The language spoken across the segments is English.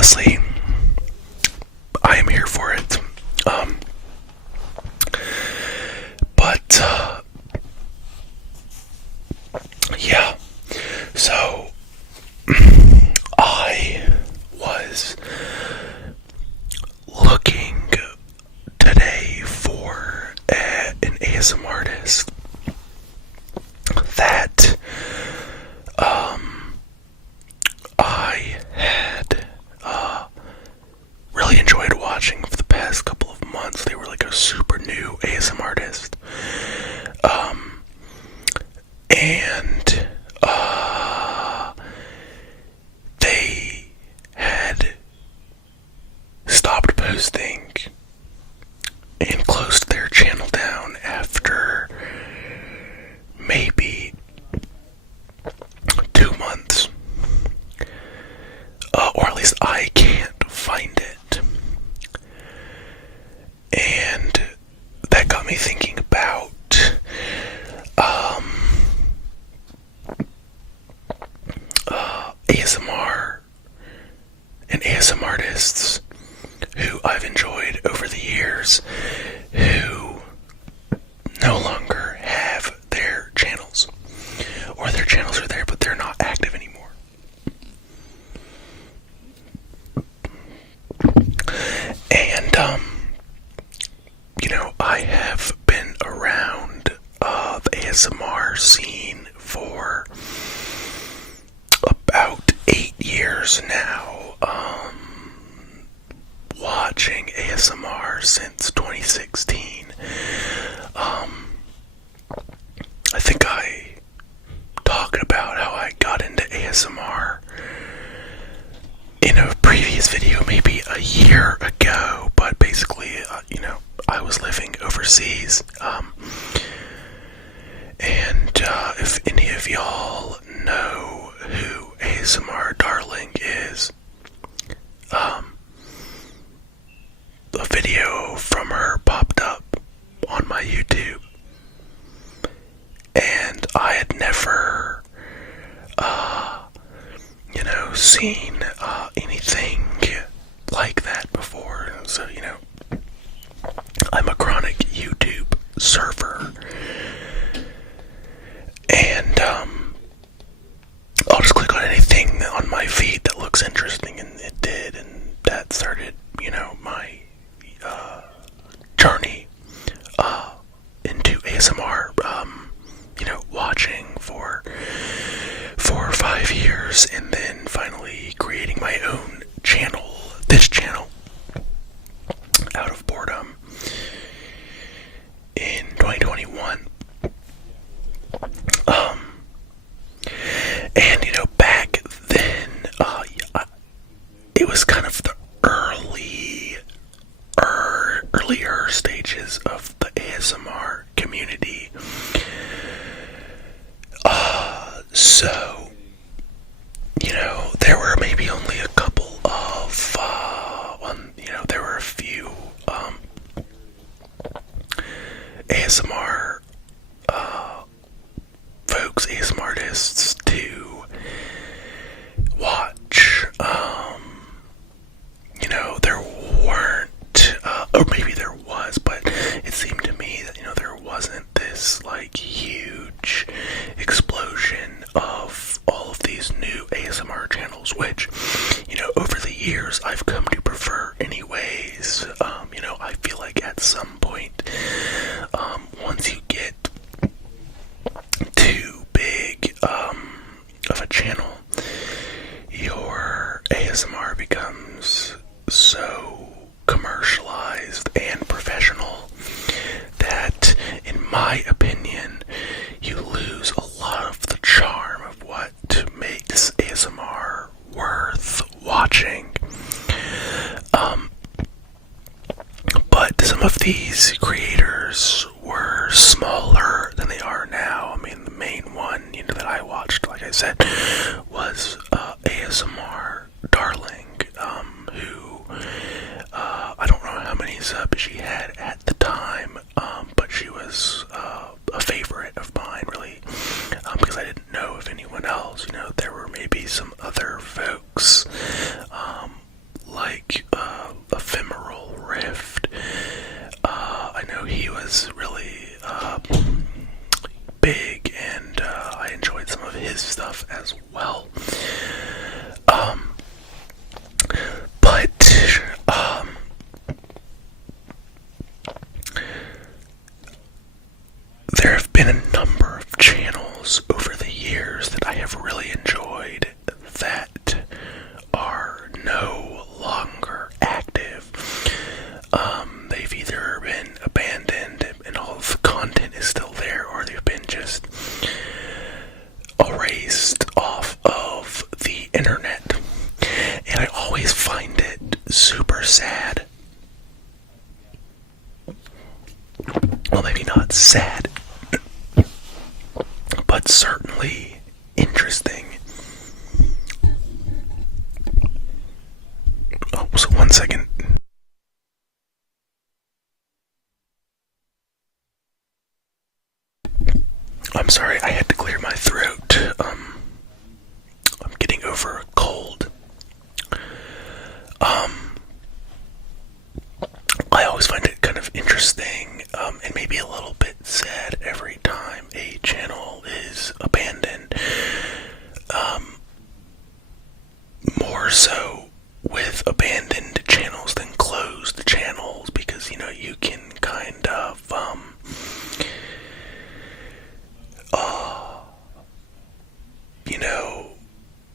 honestly, I am here for it. But yeah, so I was looking today for an ASMR artist that I had really enjoyed watching for the past couple of months. They were like a super new ASMR artist. And they had stopped posting and closed their channel down after maybe 2 months. Or at least I can't find it. And that got me thinking about ASMR and ASMR artists who I've enjoyed over the years who no longer have their channels, or their channels are there but they're not active anymore. And I have been around the ASMR scene for about 8 years now, watching ASMR since 2016. I think I talked about how I got into ASMR in a previous video maybe a year ago, but basically, I was living overseas, and if any of y'all know who ASMR Darling is, a video from her popped up on my YouTube, and I had never, seen anything like that before. So, I'm a chronic YouTube surfer, and I'll just click on anything on my feed that looks interesting, and it did, and that started, my journey into ASMR, watching for 4 or 5 years, and then finally creating my own channel, this channel, out of boredom in 2021. And back then, it was kind of the earlier stages of the ASMR community. So, there were maybe only a couple of, there were a few ASMR folks, ASMR artists to watch. There weren't, or maybe there was, but it seemed to me that, there wasn't this, huge explosion of all of these new ASMR channels, which, over the years I've come to prefer anyways. I feel like at some point, once you get too big of a channel, your ASMR becomes so commercialized and professional that, in my opinion, you lose a lot of the charm of what makes ASMR worth watching. But some of these creators were smaller than they are now. I mean, the main one, that I watched, like I said, was ASMR Darling, who, I don't know how many subs she had at the time, but she was a favorite of mine, really, because I didn't know of anyone else. There were maybe some other folks, not sad, but certainly interesting. Oh, so 1 second. I'm sorry, I had to clear my throat. I'm getting over a cold. I always find it kind of interesting, and maybe a little bit sad every time a channel is abandoned. More so with abandoned channels than closed channels, because, you can kind of,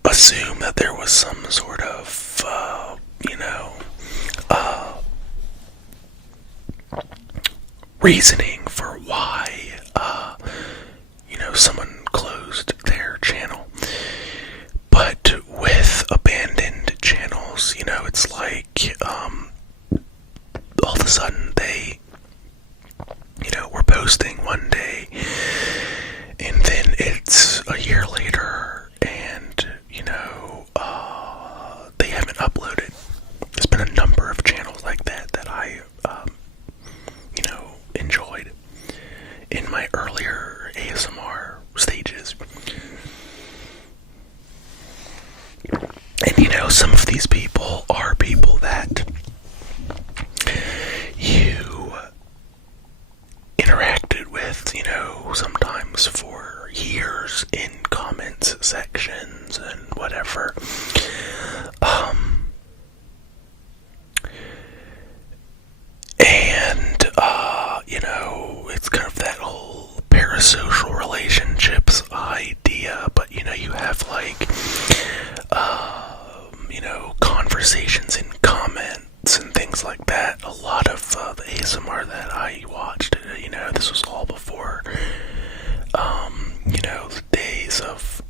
assume that there was some sort of, reasoning for why, someone closed their channel. But with abandoned channels, it's like, all of a sudden they, were posting one day, and then it's a year later, and, they haven't uploaded. There's been a number of channels like that I, enjoyed in my earlier ASMR stages. And some of these people are people that you interacted with, sometimes for years in comments sections and whatever. It's kind of that whole parasocial relationships idea, but you have like, conversations in comments and things like that. A lot of the ASMR that I watched, this was all before, the days of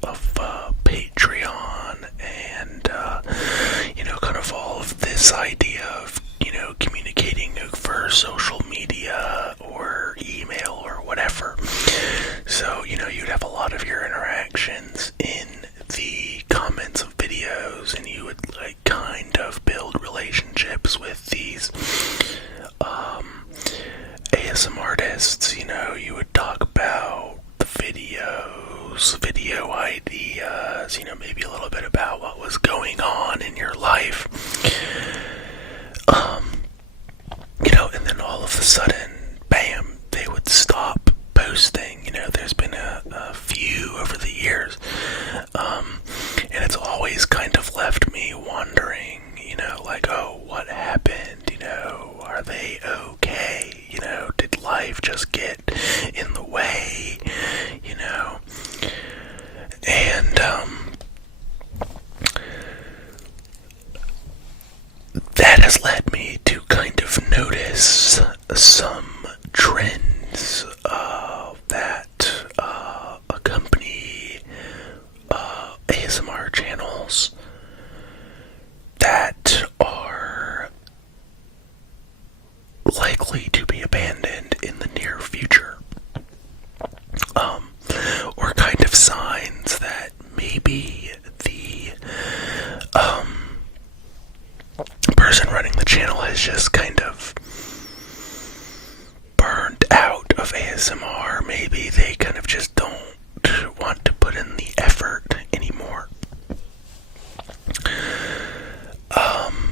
Patreon and, kind of all of this idea of, communicating over social media or email or whatever. So, you'd have a lot of your interactions in the comments of videos, and you would like kind of build relationships with these ASMR artists. You would talk about the videos, video ideas, maybe a little bit about what was going on in your life. And then all of a sudden, bam, they would stop posting. There's been a few over the years, and it's always kind of left me wondering, like, oh, what happened? Are they okay? Did life just get in the way? And that has led me to kind of notice some trends that accompany ASMR channels that are likely to be abandoned in the near future, or kind of signs that maybe the person running the channel has just kind of burned out of ASMR. Maybe they kind of just don't want to put in the effort anymore.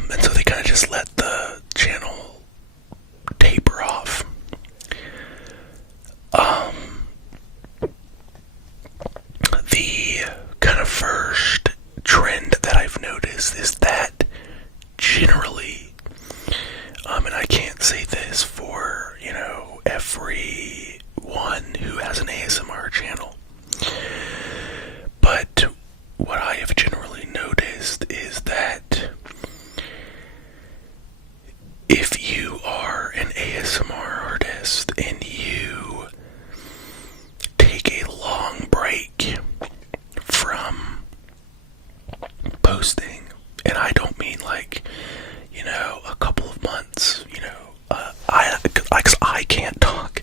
And so they kind of just let the channel taper off. The kind of first trend that I've noticed is that generally, and I can't say this for, everyone who has an ASMR channel, but what I have generally noticed is that if you are an ASMR artist and you take a long break from posting, and I don't mean like, a couple of months, I can't talk,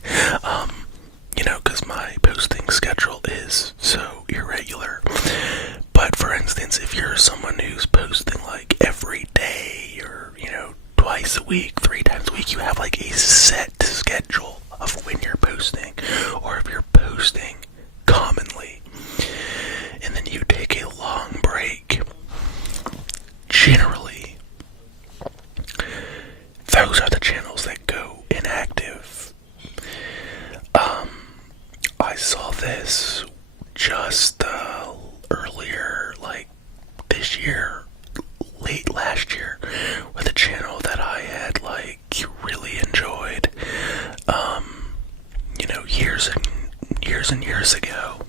week, 3 times a week. You have like a set schedule of when you're posting, or if you're posting commonly, and then you take a long break. Generally, those are the channels that go inactive. I saw this just earlier, like this year, late last year, with a channel that I had like really enjoyed, years ago.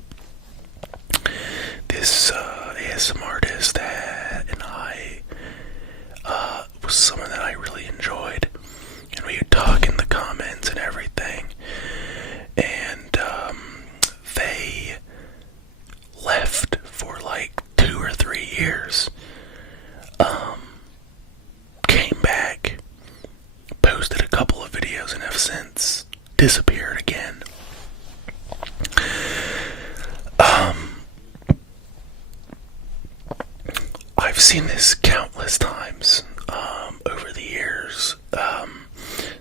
This ASM artist and I was someone that I really enjoyed, and we would talk in the comments and everything. And they left for like 2 or 3 years. Came back, posted a couple of videos, and have since disappeared again. I've seen this countless times over the years.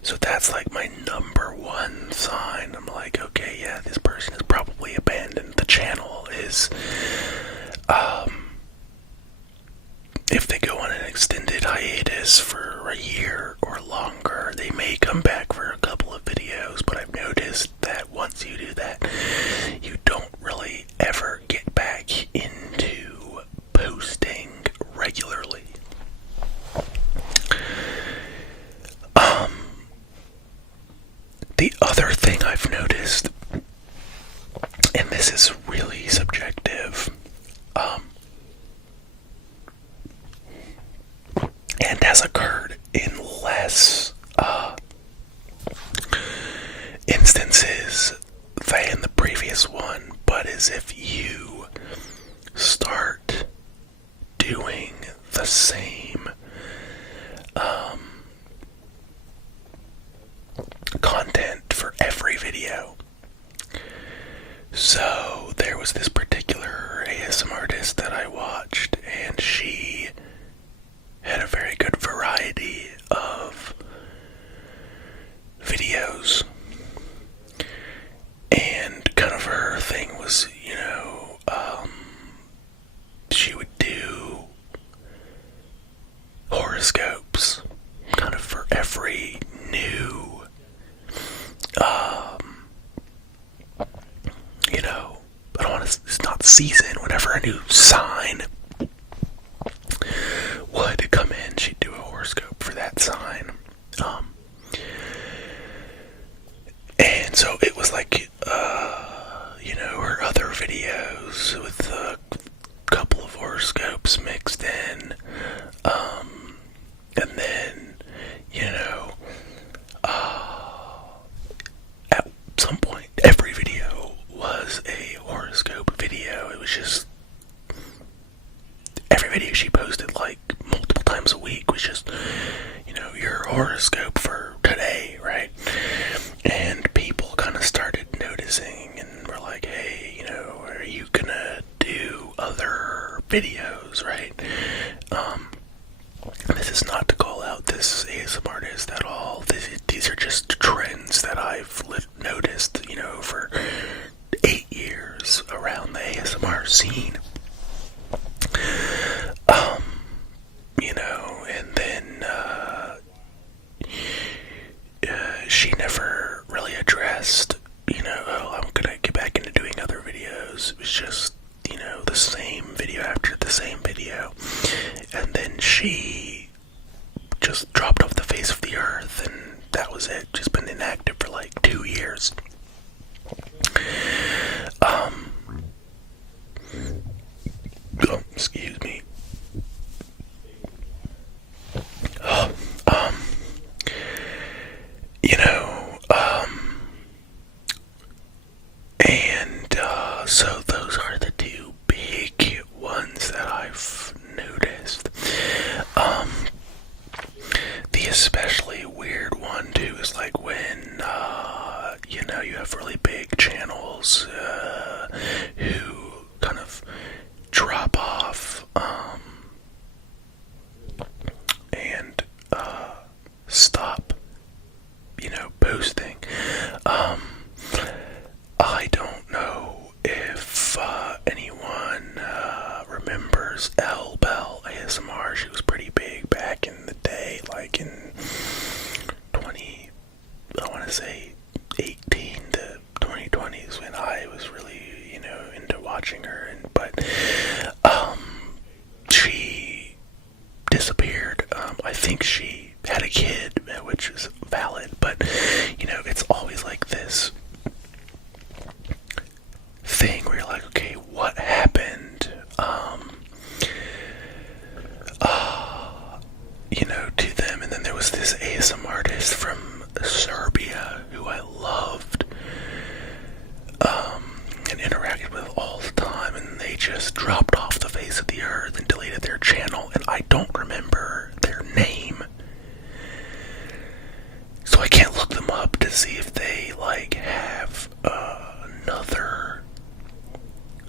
So that's like my number one sign. I'm like, okay, yeah, this person has probably abandoned the channel. If they go on an extended hiatus for a year or longer, they may come back for a couple of videos, but I've noticed that once you do that, you don't really ever get back into posting regularly. The other thing I've noticed, and this is really subjective, and has occurred in less instances than the previous one, but is if you start doing the same content for every video. So there was this particular ASM artist that I watched, and she had a very good variety of videos, and kind of her thing was, she would do horoscopes kind of for every new I don't want to, it's not season, whenever a new sign would come in, she'd do a horoscope for that sign. And so it was like, her other videos with a couple of horoscopes mixed in, and then, at some point, every video was a horoscope video. It was just, every video she posted like multiple times a week was just, your horoscope for today, right? And people kind of started noticing and were like, hey, are you gonna do other videos, right? This is not to call out this ASM artist at all. These are just trends that I've noticed, for 8 years around the ASMR scene. And then she never really addressed, I'm gonna get back into doing other videos. It was just, the same video after the same video. And then she just dropped off the face of the earth, and that was it. Just been inactive for like 2 years. Excuse me. So those are the 2 big ones that I've noticed. The especially weird one too is like when you have really big channels who kind of drop off and stop to say 18 to 2020s when I was really, into watching her. But she disappeared. I think she had a kid, which is valid, but it's always like this thing where you're like, okay, what happened? To them. And then there was this ASM artist from Serbia who I loved and interacted with all the time, and they just dropped off the face of the earth and deleted their channel, and I don't remember their name, so I can't look them up to see if they have another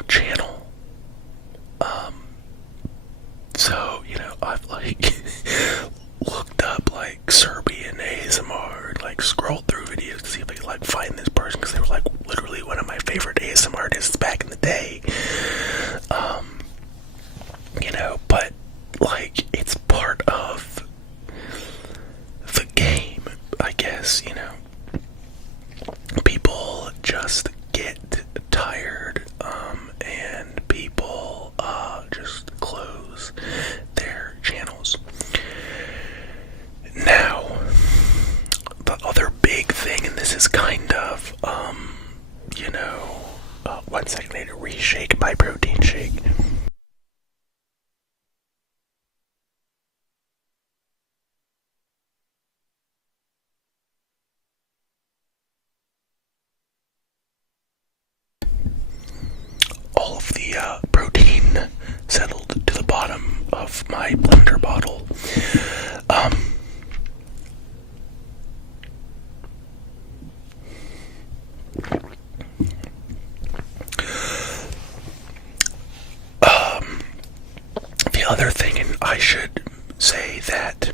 channel. So I've looked up Serbian ASMR, scrolled through videos to see if I could find this person, because they were literally one of my favorite ASMR artists back in the day. But it's part of the game, I guess. People just get tired, and people just close their channels. Now, the other big thing, and this is kind of, one second, I need to reshake my protein shake. All of the protein settled to the bottom of my blender bottle. The other thing, and I should say that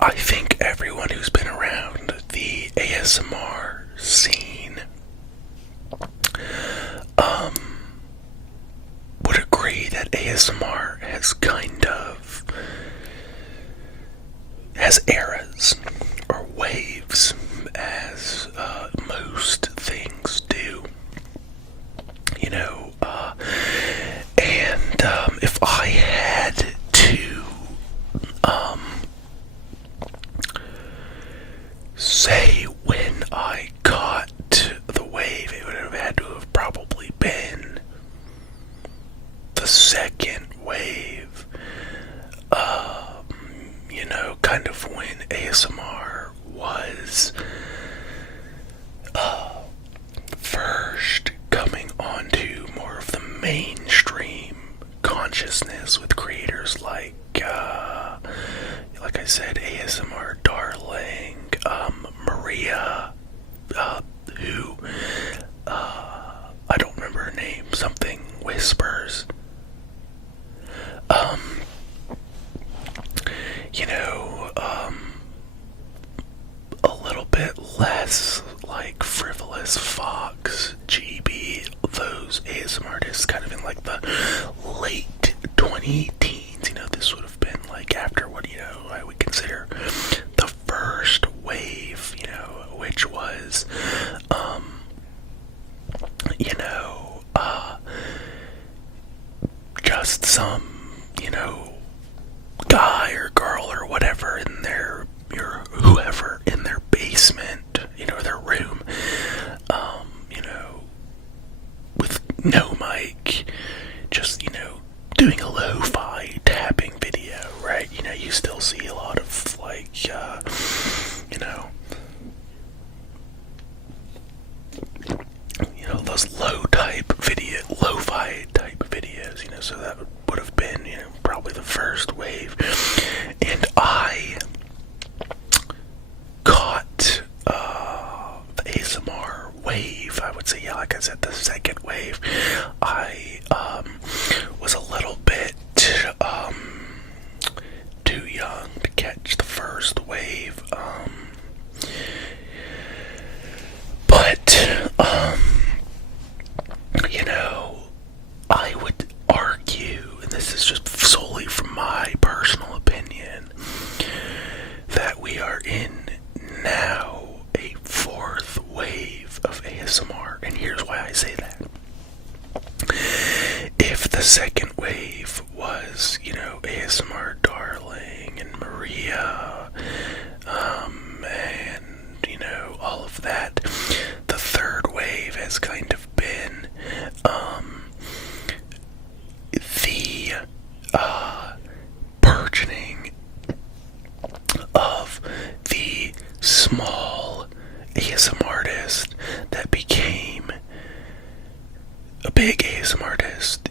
I think everyone who's been around the ASMR scene would agree that ASMR has eras or waves, as most things do. And if I had to say when I caught the wave, it would have had to have probably been the second wave. Kind of when ASMR was first coming onto more of the mainstream consciousness, with creators like I said, ASMR Darling, Maria, who I don't remember her name, something Whispers. A little bit less Frivolous Fox, GB, those ASMR artists kind of in the late 20-teens. This would have been after what, I would consider the first wave, which was, just some, guy or girl or whatever in their, or whoever in their basement, their room, with no mic, just, doing a lo-fi tapping video, right? You still see a lot of, those lo-fi type videos, so that would have been, probably the first wave. And I caught the ASMR wave, I would say, like I said, the second wave. I was a little bit too young to catch second wave was, ASMR Darling and Maria, and, all of that. The third wave has kind of been, the, burgeoning of the small ASM artist that became a big ASM artist,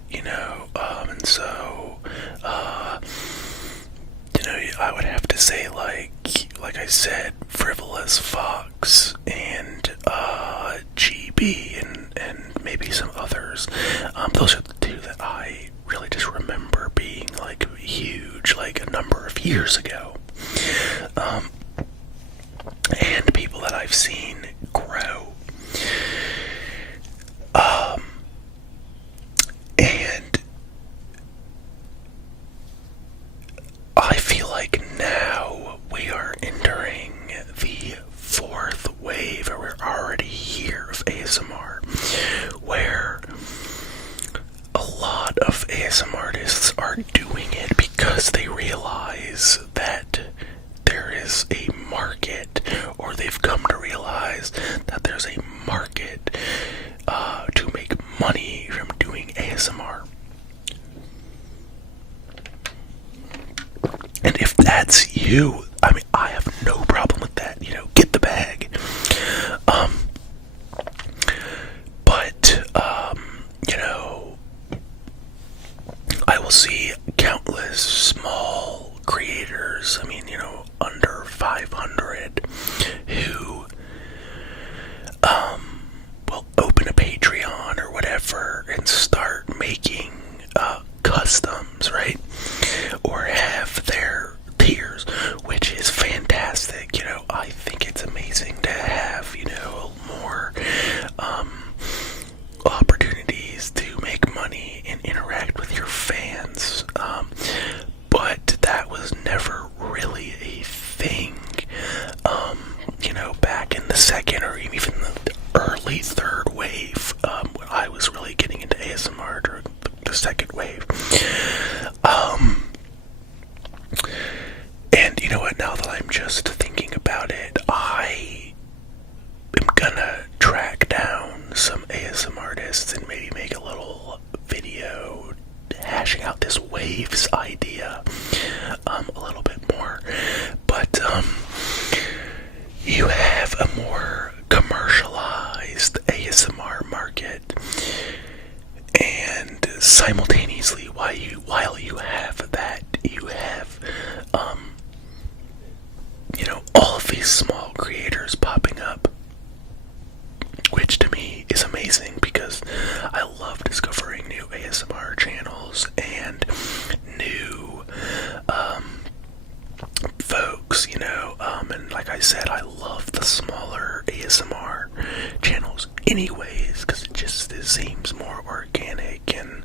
and so, I would have to say, like I said, Frivolous Fox and, GB and maybe some others. Those are the two that I really just remember being, huge, a number of years ago. And people that I've seen grow. And I feel like now we are entering the fourth wave, or we're already here, of ASMR, where a lot of ASM artists are doing it because they realize that there is a market, or they've come to realize that there's a market to make money from doing ASMR. And if that's you, I have no problem with that. Get the bag. But I will see countless small creators, under 500, who will open a Patreon or whatever and start making customs, right? Or have their tiers, which is fantastic. I think it's amazing to have, more opportunities to make money and interact with your fans. But that was never really a thing, back in the second or even the early third wave, when I was really getting into ASMR during the second wave. And you know what, now that I'm just thinking about it, I am gonna track down some ASM artists and maybe make a little video hashing out this waves idea a little bit more. But you have a more commercialized ASMR market, and simultaneously, while you have that, you have all of these small creators popping up, which to me is amazing, because I love discovering new ASMR channels and new folks, and like I said, I love the smaller ASMR channels anyways, because it seems more organic and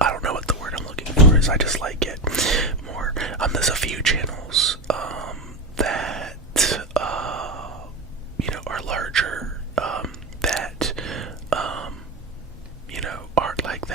I don't know what the word I'm looking for is. I just like it more. There's a few channels that are larger, that aren't like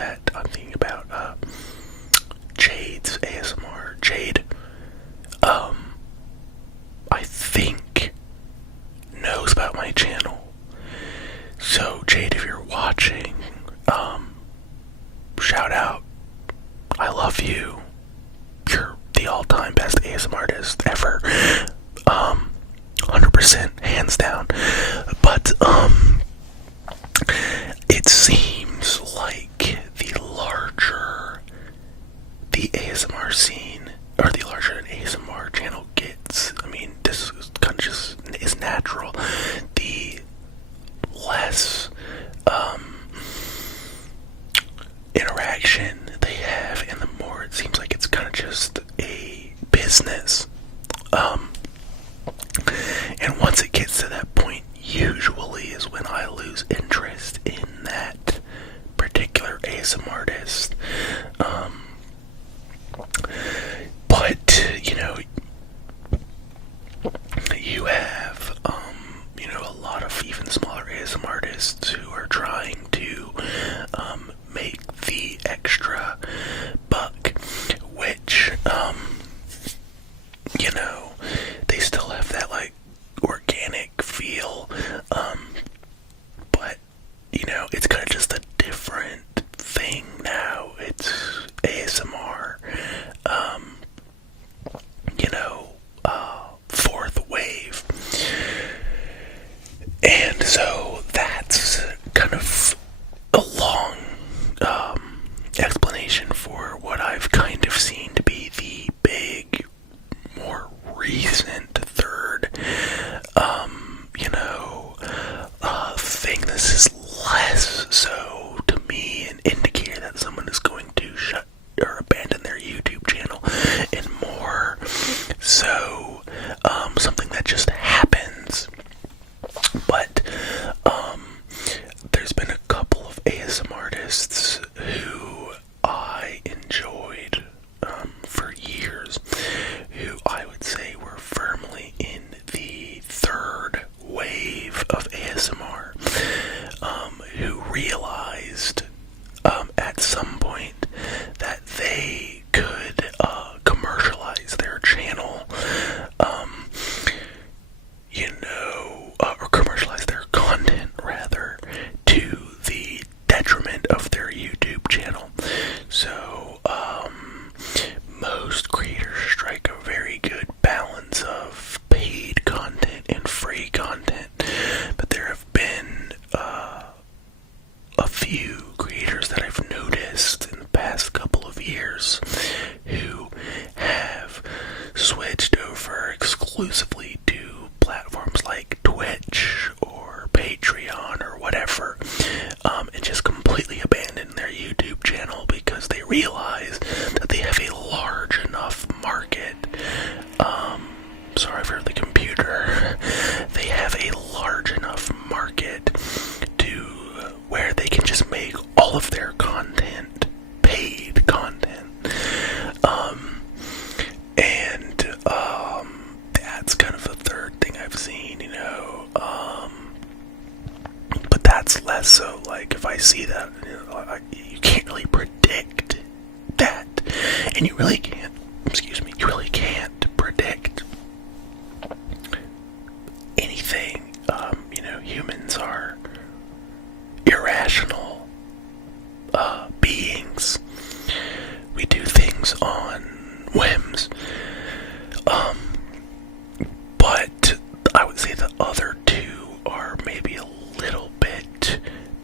ASM artists who are trying to make the extra buck, which, you know, they still have that, like, organic feel, but, you know, it's kind of just a different thing now. It's ASMR, you know, fourth wave. And so that's kind of a long explanation for what I've kind of seen to be the big, more recent third, you know, thing. This is less so to me an indicator that someone is going to shut or abandon their YouTube channel, and more so something that just happens. But there's been a couple of ASM artists who I enjoyed for years, who I would say were firmly in the third wave of ASMR, who realized at some point that they could commercialize their channel, you know, or commercialize their content rather, to the detriment of their YouTube channel. So most creators strike a very good balance of paid content and free content, but there have been a few creators that I've noticed in the past couple of years who have switched over exclusively to platforms like Twitch or Patreon or whatever, and just completely abandoned their YouTube channel because they realize that they have a large enough market. Sorry for the computer. They have a large enough market to where they can just make all of their content paid content. That's kind of the third thing I've seen, you know. But that's less so, like, if I see that, you know, you can't really predict that. And you really can't